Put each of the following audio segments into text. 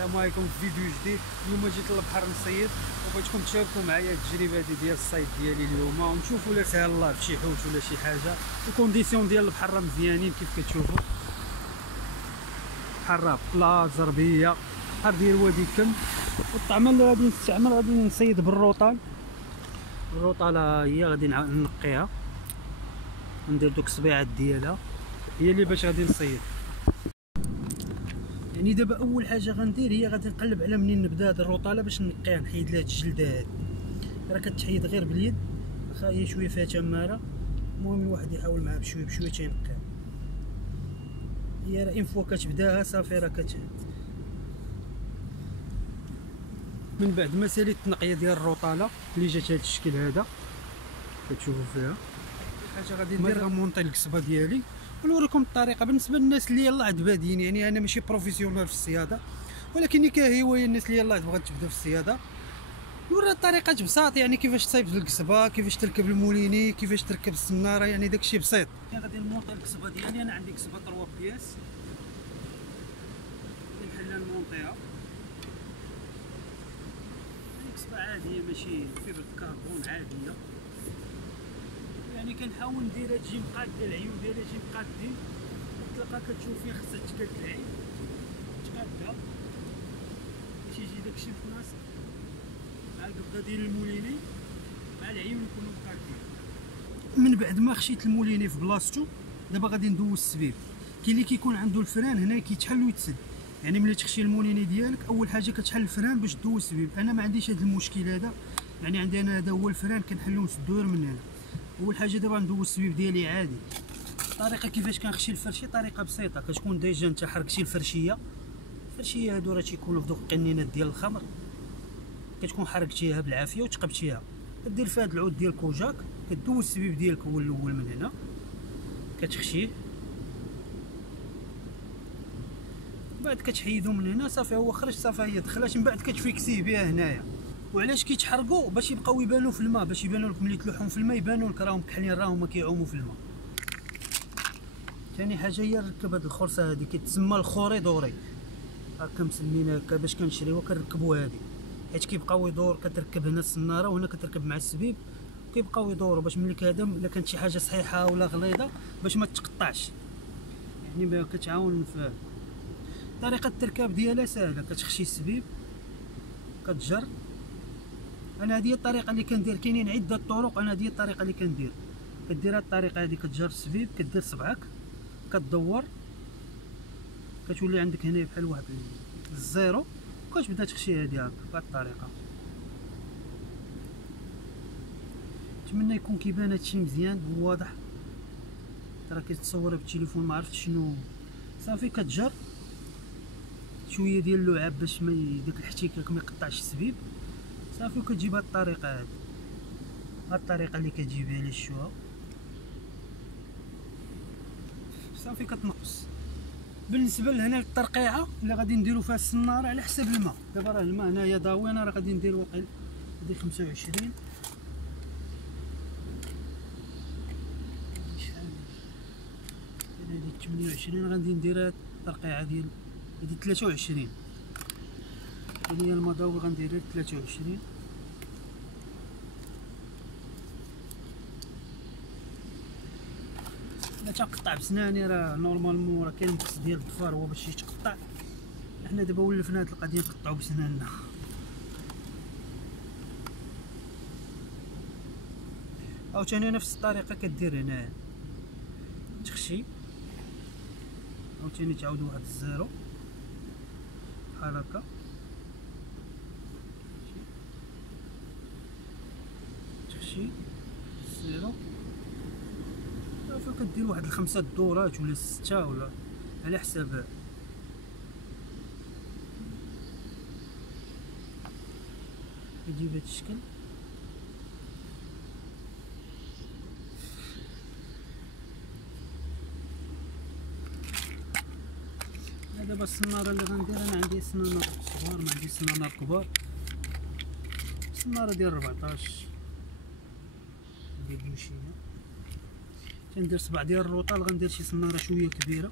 السلام عليكم في فيديو جديد. اليوم جيت للبحر نصيد وبغيتكم تشاركوا معايا التجربه ديال الصيد ديالي اليوم ونشوفوا لا سهل الله في شي حوت ولا شي حاجه. الكونديسيون ديال البحر راه مزيانين كيف كتشوفوا، بحر راه بلا زربيه، بحر ديال وادي كم. والطعمه اللي غادي نستعمل غادي نصيد بالروطال. الروطاله هي غادي نقيها ندير دوك الصبيعات ديالها، هي اللي باش غادي نصيد. يعني دابا اول حاجه غندير هي غادي نقلب على منين نبدا هاد الروطاله باش نقيها، نحيد لها الجلده هادي، راه كتحيد غير باليد، واخا هي شويه فيها تماره. المهم الواحد يحاول معاها بشويه بشويه تينقيها. هي راه اون فوا كتبداها صافي راه من بعد ما ساليت التنقيه ديال الروطاله اللي جات هاد الشكل هذا كتشوفوا فيها، حاجه غادي ندير مونطي القصبه ديالي ونوريكم الطريقه. بالنسبه للناس اللي يلاه عاد بادين، يعني انا ماشي بروفيسيونال في الصياده، ولكن كهوايه الناس اللي يلاه بغات تبدا في الصياده نوري الطريقه بساط، يعني كيفاش تصايب القصبه، كيفاش تركب الموليني، كيفاش تركب السناره، يعني داكشي بسيط. غادي نمونطي القصبه ديالي، انا عندي قصبه 3 بياس نحلها نمونطيها. قصبه عاديه ماشي فيبر كربون عاديه، يعني كنحاول نديرها تجي مقاده، العيون ديالها تجي مقادين، تلقى كتشوف فين خصها تقاد العين تقادها باش يجي داكشي متناسق مع القبضه ديال الموليني مع العيون يكونوا مقادين. من بعد ما خشيت الموليني في بلاصتو دابا غادي ندوز السبيب. كاين اللي كيكون عنده الفران هنا كيتحل ويتسد، يعني ملي تخشي الموليني ديالك اول حاجه كتحل الفران باش دوز السبيب. انا ما عنديش هذا المشكل هذا، يعني عندي انا هذا هو الفران كنحلو ونسدو غير من هنا. اول حاجه دابا ندوز السبيب ديالي عادي. الطريقه كيفاش كنخشي الفرشي طريقه بسيطه، كتكون ديجا انت حركتي الفرشيه هادو راه تيكونوا في دوك القنينات ديال الخمر، كتكون حركتيها بالعافيه وتقبتيها، كدير فيها هاد العود ديال الكوجاك، كدوز السبيب ديالك هو الاول من هنا كتخشيه، بعد كتحيدو من هنا صافي هو خرج صافي هي دخلات. من بعد كتفيكسيه بها هنايا. وعلاش كيتحرقوا؟ باش يبقاو يبانوا في الماء، باش يبانوا لك ملي تلوحهم في الماء يبانوا لك راهم كحلين، راهم ما كيعوموا في الماء. ثاني حاجه هي نركب هاد الخرصه هادي كتسمى الخوريدوري، هكا مسمينها هكا باش كنشريوها كنركبوها هادي، حيت كيبقاو يدور، كتركب هنا السناره وهنا كتركب مع السبيب وكيبقاو يدوروا باش ملي كهدم الا كانت شي حاجه صحيحه ولا غليظه باش ما تقطعش، يعني كتعاون في طريقه التركاب ديالها ساهله. كتخشي السبيب كتجر، انا هذه الطريقه اللي كندير، كاينين عده طرق، انا هذه الطريقه اللي كندير. كدير هاد الطريقه هذه كتجر السبيب، كدير صبعك كتدور، كتولي عندك هنا بحال واحد الزيرو، كتبدا تخشي هادي هكا بهاد الطريقه. نتمنى يكون كيبان هادشي مزيان وواضح، راه كتصور بالتليفون ما عرفتش شنو. صافي كتجر شويه ديال اللعاب باش ما داك الاحتكاك ما يقطعش السبيب، صافي. وكتجيب هاد الطريقه هادي، هاد الطريقه اللي كتجيب بها للشوا، صافي كتنقص. بالنسبه لهنا الترقيعه اللي غادي نديرو فيها السناره على حسب الماء، دابا راه الماء هنايا ضاوي، انا راه غادي ندير واقيلا هادي 25 شحال هادي 28 غادي ندير الترقيعه ديال هادي 23، هي المضاوي غندير 23. لا تقطع بسناني، راه نورمالمون راه كاين المقص ديال الضفار هو باش يتقطع، حنا دابا ولفنا هاد القضيه نقطعو بسناننا. عاوتاني نفس الطريقه كدير هنايا، تخشي عاوتاني تعاود واحد الزيرو بحال هكا، تخشي الزيرو صافي، كدير واحد الخمسة دورات ولا 6 ولا على حساب. كتجيب هاد الشكل، دابا السناره اللي غندير انا عندي سنانر صغار ما عندي سنانر كبار. السناره ديال 14 ديال بوشيه، تندير 7 ديال الروطال، غندير شي سناره شويه كبيره،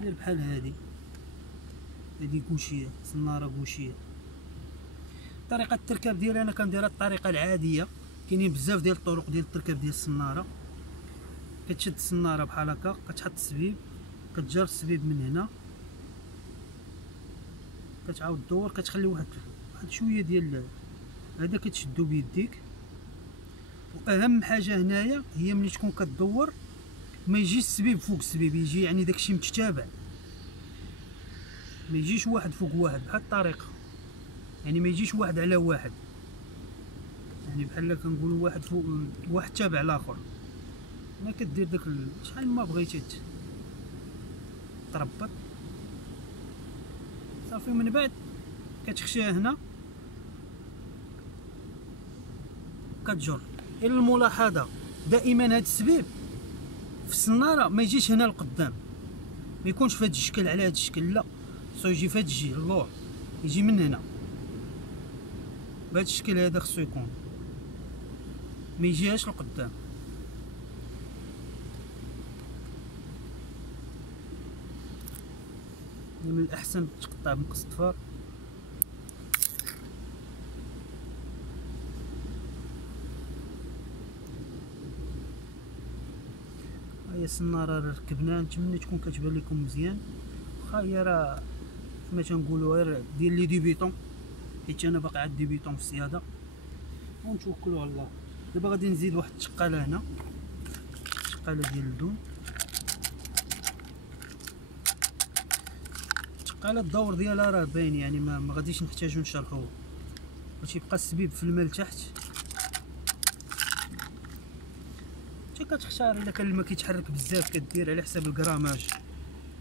ندير بحال هادي هذه كوشيه، صناره كوشيه. طريقه التركاب ديالها انا كنديرها الطريقه العاديه. كاينين بزاف ديال الطرق ديال التركاب ديال الصناره. كتشد الصناره بحال هكا، كتحط السبيب، كتجر السبيب من هنا، كتعاود تدور، كتخلي واحد شويه ديال هذا كتشدو بيديك. واهم حاجه هنايا هي ملي تكون كتدور ما يجيش السبيب فوق السبيب، يجي يعني داكشي متتابع، ما يجيش واحد فوق واحد بحال الطريقه، يعني ما يجيش واحد على واحد، يعني بحال كنقولوا واحد فوق واحد تابع الاخر. ما كدير داك شحال ما بغيتي تربط صافي. من بعد كتخشيها هنا كتجر. الى الملاحظه دائما هاد السبيب في الصناره ما يجيش هنا القدام، ما يكونش في هاد الشكل على هاد الشكل، لا خصو يجي في هاد الجهه اللور، يجي من هنا بهاد الشكل هذا، خصو يكون ما يجيهاش القدام. من الاحسن تقطع بمقص الظفار. هي الصناره راه ركبناها، نتمنى تكون كتبان لكم مزيان. واخا هي راه كما تنقولوا غير ديال لي ديبيطون، حيت انا باقي عاد ديبيطون في الصياده. ونتوكلوا على الله. دابا غادي نزيد واحد التقاله هنا، التقاله ديال اللون. التقاله الدور ديالها راه باين، يعني ما غاديش نحتاجو نشرحوه، باش يبقى السبيب في الماء لتحت. حتى كتختار الا كان الماء كيتحرك بزاف كدير على حساب الكراماج،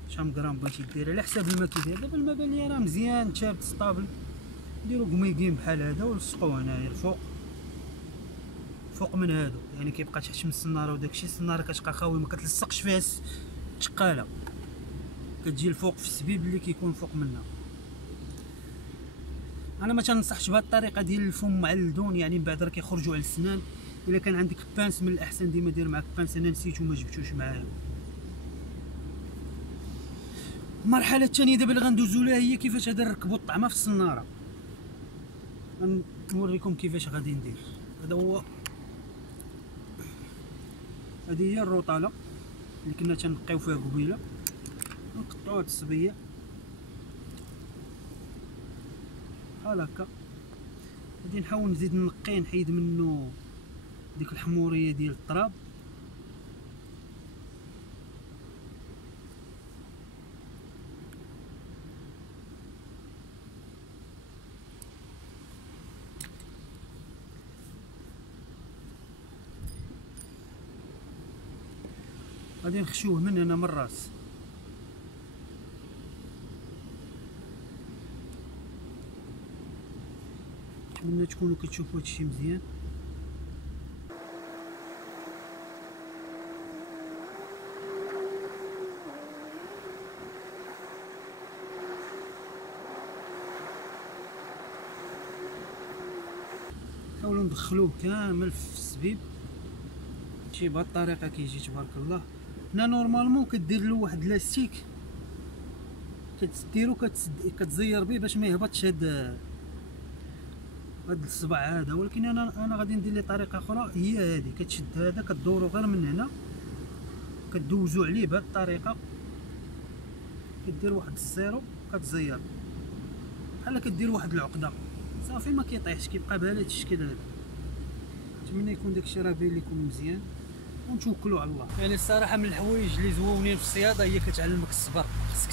شحال غرام بغيتي دير على حساب الماء كيدير. دابا الماء بان ليا راه مزيان ثابت ستابل، نديرو قميقين بحال هذا ونلصقوه هنايا الفوق، فوق من هادو، يعني كيبقى تحت من الصناره وداكشي. الصناره كتبقى خاويه ما كتلصقش فيها التقاله، كتجي الفوق في السبيب اللي كيكون فوق منها. انا ما تنصحش بهذه الطريقه ديال الفم مع اللدون، يعني من بعد راه كيخرجوا على السنان. الا كان عندك بانس من الاحسن ديما دير معاك بانس، انا نسيتو ما جبتوش معايا. المرحله الثانيه دابا اللي غندوزو لها هي كيفاش غادي نركبوا الطعمه في الصناره. غنوريكم كيفاش غادي ندير. هذا هو، هذه هي الروطاله اللي كنا تنقيو فيها قبيله. نقطعوا هاد الصبيه بحال هكا. غادي نحاول نزيد نقي، نحيد منه ديك الحموريه ديال التراب. غادي نخشوه من هنا من الراس. نتمنى تكونوا كتشوفوا هادشي مزيان. نحاولوا ندخلوه كامل في السبيب، شي بهاد الطريقه كيجي تبارك الله. هنا نورمالمون كدير له واحد لاستيك كتديرو كتزير به باش ما يهبطش هاد الصبع هذا. ولكن انا غادي ندير ليه طريقه اخرى، هي هذه. كتشد هذا كدورو غير من هنا، كدوزو عليه بهاد الطريقه، كدير واحد الزيرو كتزير بحال كدير واحد العقده صافي، ما كيطيحش، كيبقى بهذا الشكل هذا. نتمنى يكون داكشي راه باين لكم مزيان، ونتوكلوا على الله. يعني الصراحه من الحوايج اللي زوينين في الصياده هي كتعلمك الصبر. خصك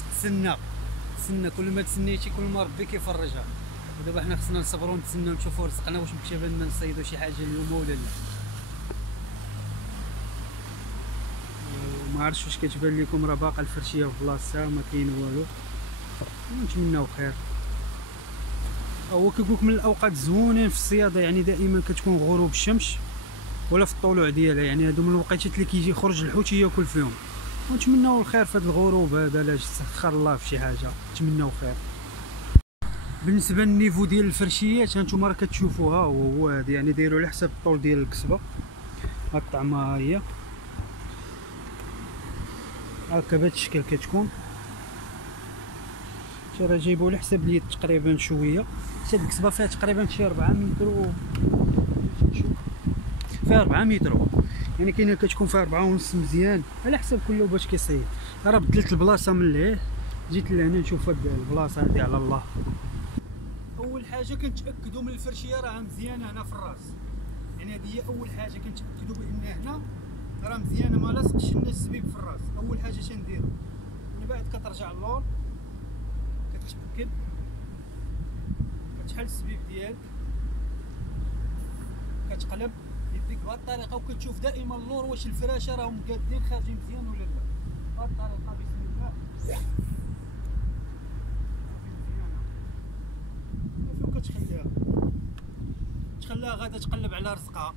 تسنى كل ما تسنيتي كل ما ربي كيفرجها. ودابا حنا خصنا نصبروا ونتسناو نشوفوا رزقنا واش مكتوب لنا نصيدوا شي حاجه اليوم ولا لا. ما عرفتش واش كتبان لكم، راه باقا الفرشيه في بلاصتها ما كاين والو. نتمناو خير. هو كيقولك من الاوقات الزوينين في الصياده، يعني دائما كتكون غروب الشمس ولا في الطلوع ديالها، يعني هادو من الوقيتات اللي كيجي يخرج الحوت ياكل فيهم. ونتمناو الخير في هذا الغروب هذا، لا سخر الله في شي حاجه، نتمناو خير. بالنسبه للنيفو ديال الفرشيات هانتوما راه كتشوفوها، هو هذا يعني دايرو على حساب الطول ديال الكسبه. هاد الطعمه ها هي هكا بهذا الشكل كتكون. راه جايبو على حساب اليد تقريبا شويه. هاد الكسبه فيها تقريبا شي 4 متر فيها 4 متر، يعني كاينه كتكون فيها 4.5 مزيان على حسب كله باش كيصيد. راه بدلت البلاصه من لهيه جيت لهنا نشوف هاد البلاصه هادي على الله. اول حاجه كنتاكدوا من الفرشيه راها مزيانه هنا في الراس، يعني هذه هي اول حاجه كنتاكدوا بان هنا راه مزيانه ما لاصقش لنا السبيب في الراس. اول حاجه تنديرو من بعد كترجع اللور كتاكد كتحل السبيب ديالك كتقلب يديك بهذه الطريقه وكتشوف دائما اللور واش الفراشه راهم قادين خارجين مزيان ولا لا. بهذه الطريقه بسم الله كتخليها غادا تقلب على رزقها.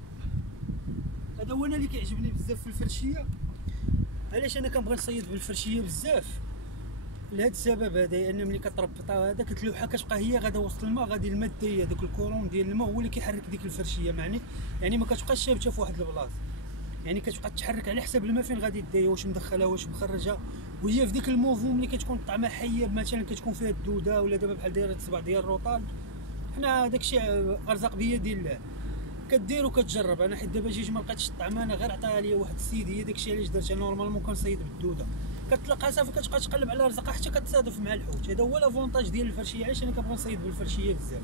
هذا هو انا اللي كيعجبني بزاف في الفرشيه. علاش انا كنبغي نصيد بالفرشيه بزاف؟ لهذا السبب هذا، ان ملي كتربطها هذا كتلوحها كتبقى هي غادا وسط الماء، غادي الماء داير داك الكورون ديال الماء هو اللي كيحرك ديك الفرشيه. يعني ما كتبقاش ثابته في واحد البلاصه، يعني كتبقى تحرك على حساب الماء فين غادي داير، واش مدخلها واش مخرجها، وهي في ديك الموفمون ملي كتكون الطعمه حيه مثلا كتكون فيها الدوده ولا دابا بحال دايره الصبع ديال الروطال. حنا داكشي ارزاق بيد الله كدير وكتجرب. انا حيت دابا جيت ما لقيتش الطعمه، انا غير عطاها ليا واحد السيد، هي داكشي علاش درت. انا نورمالمون كنصيد بالدوده كتلقى صافي كتبقى تقلب على رزقها حتى كتصادف مع الحوت. هذا هو لافونتاج ديال الفرشيه، علاش انا كنبغي نصيد بالفرشيه بزاف.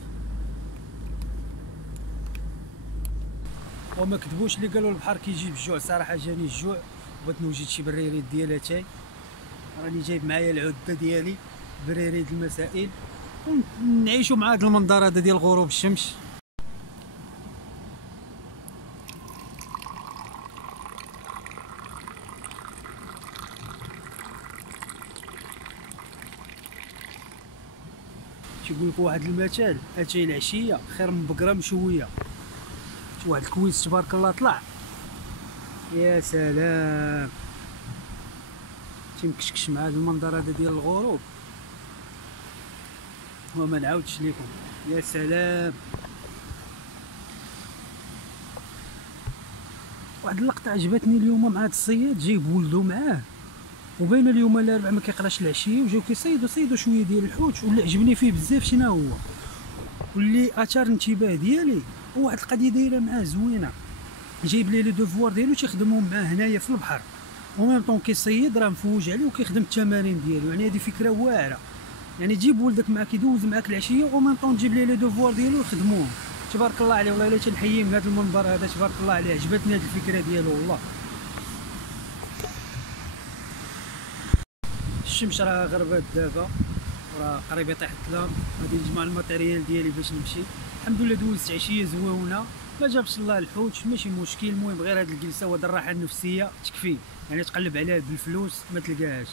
وما كذبوش اللي قالوا البحر كيجيب الجوع، صراحه جاني الجوع بغيت نوجد شي بريريد ديال اتاي. راني جايب معايا العده ديالي بريريد المسائل ونعيشوا مع هذا المنظر هذا ديال غروب الشمس. تيقول لك واحد المثال، اتاي العشيه خير من بقره مشويه. واحد الكويس تبارك الله طلع، يا سلام تيمكشكش مع هذا المنظر هذا ديال الغروب وما نعاودش لكم. يا سلام. واحد اللقطه عجبتني اليوم مع هذا الصياد، جايب ولدو معاه وبين اليوم الاربعاء ما كيقراش العشيه وجاو كيصيدوا شويه ديال الحوت. واللي عجبني فيه بزاف شنو هو واللي اثار الانتباه ديالي، هو واحد القضيه دايره معاه زوينه. جايب لي دوفوار ديالو تيخدمهم معاه هنايا في البحر وميم طون كيصيد راه مفوج عليه وكيخدم التمارين ديالو. يعني هذه فكره واعره، يعني تجيب ولدك معاك يدوز معاك العشيه وميم طون تجيب ليه لي دوفوار ديالو يخدموهم. تبارك الله عليه، والله الا تنحييه من هذا المنبر هذا، تبارك الله عليه. عجبتني هذه الفكره ديالو والله. الشمس راه غربات دابا وراه قريب يطيح الظلام. غادي نجمع الماتيريال ديالي باش نمشي. الحمد لله دوزت عشيه زويونه، ما جابش الله الحوت ماشي مشكل. المهم غير هاد الجلسه وهاد الراحه النفسيه تكفي، يعني تقلب عليها بالفلوس ما تلقاهاش.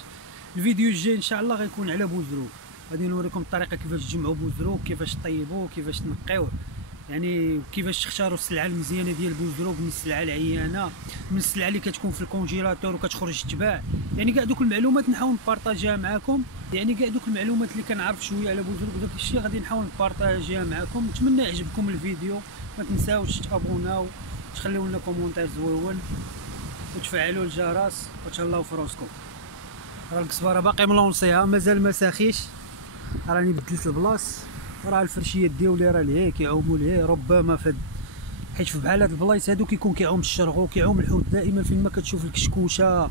الفيديو الجاي ان شاء الله غيكون على بوزروك، غادي نوريكم الطريقه كيفاش تجمعوا بوزروك، كيفاش طيبوه، كيفاش تنقيوه، يعني كيفاش تختاروا السلعه المزيانه ديال بوزروك من السلعه العيانه، من السلعه اللي كتكون في الكونجيلاتور وكتخرج تباع. يعني كاع دوك المعلومات نحاول نبارطاجيها معكم، يعني كاع دوك المعلومات اللي كنعرف شويه على بوزروك داك الشيء غادي نحاول نبارطاجيها معكم. نتمنى يعجبكم الفيديو، ما تنساوش تابوناو، تخليو لنا كومونتير زويون وتفعلوا الجرس وتهلاو في راسكم. راه الكزبره باقي ملونسيها مازال ما ساخيش، راني بدلت البلاص. راه الفرشيه ديالي راه لهيه كيعوموا لهيه ربما فد، حيت في بحال هاد البلايص هادو كيكون كيعوم الشرغو كيعوم الحوت دائما. فين ما كتشوف الكشكوشه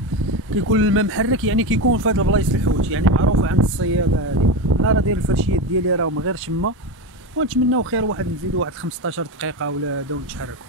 كيكون الماء محرك، يعني كيكون في هاد البلايص الحوت، يعني معروفه عند الصياده هادي. انا راه داير الفرشيه ديالي راهم غير تما، ونتمناو خير واحد نزيدو واحد 15 دقيقه ولا هذا ونتحركوا.